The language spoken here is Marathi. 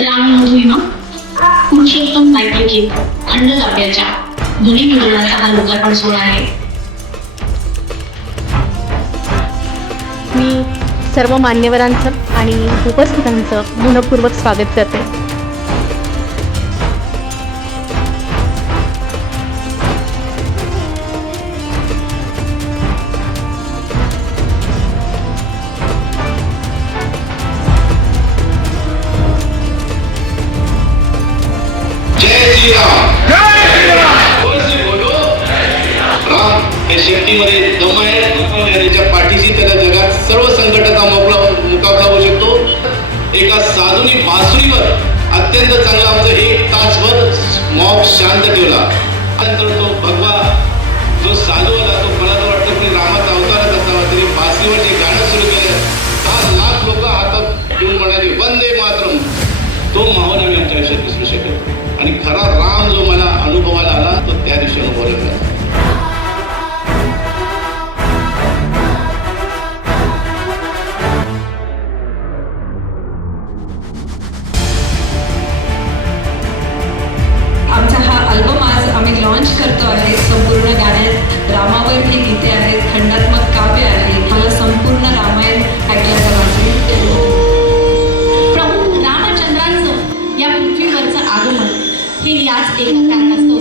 रामनवमीमा पुरुषोत्तम पैकी अन्नदात्याच्या ध्वनी मुद्रणाचा हा लोकार्पण सोहळा आहे. मी सर्व मान्यवरांचं आणि उपस्थितांचं मनपूर्वक स्वागत करते. शेतीमध्ये दम आहे. त्याच्या पाठीशी त्याला जगात सर्व संकटाचा मोकळा मुकाबला होऊ शकतो. एका साधुनी बासुरीवर अत्यंत चांगला आमचं एक तासभर मॉब शांत ठेवला. याच लेखकांना तो